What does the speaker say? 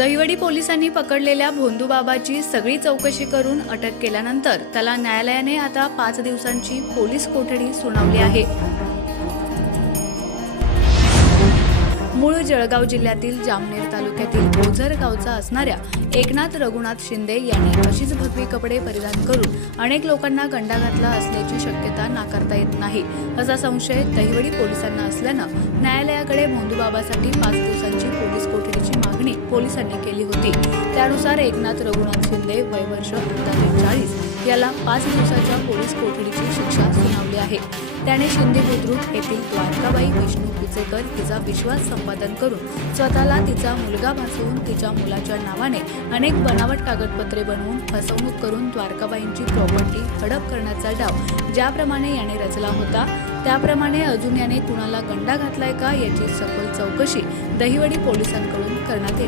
दहिवडी पोलिसांनी पकडलेल्या भोंदूबाबाची सगळी चौकशी करून अटक केल्यानंतर त्याला न्यायालयाने आता पाच दिवसांची पोलीस कोठडी सुनावली आहे. मूळ जळगाव जिल्ह्यातील जामनेर तालुक्यातील ओझर गावचा असणाऱ्या एकनाथ रघुनाथ शिंदे यांनी अशीच भगवी कपडे परिधान करून अनेक लोकांना गंडा घातला असल्याची शक्यता नाकारता येत नाही असा संशय दहिवडी पोलिसांना असल्यानं न्यायालयाकडे भोंदूबाबासाठी पाच दिवसांची पोलीस कोठडीची मागणी पोलिसांनी केली होती. त्यानुसार एकनाथ रघुनाथ शिंदे वय वर्ष चाळीस याला पाच दिवसाच्या पोलीस कोठडीची शिक्षा सुनावली आहे. त्याने शिंदे बुद्रुक येथील द्वारकाबाई विष्णू कुचेकर तिचा विश्वास संपादन करून स्वतःला तिचा मुलगा भासवून तिच्या मुलाच्या नावाने अनेक बनावट कागदपत्रे बनवून फसवणूक करून द्वारकाबाईंची प्रॉपर्टी हडप करण्याचा डाव ज्याप्रमाणे याने रचला होता त्याप्रमाणे अजून याने कुणाला गंडा घातलाय का याची सखोल चौकशी दहिवडी पोलिसांकडून करण्यात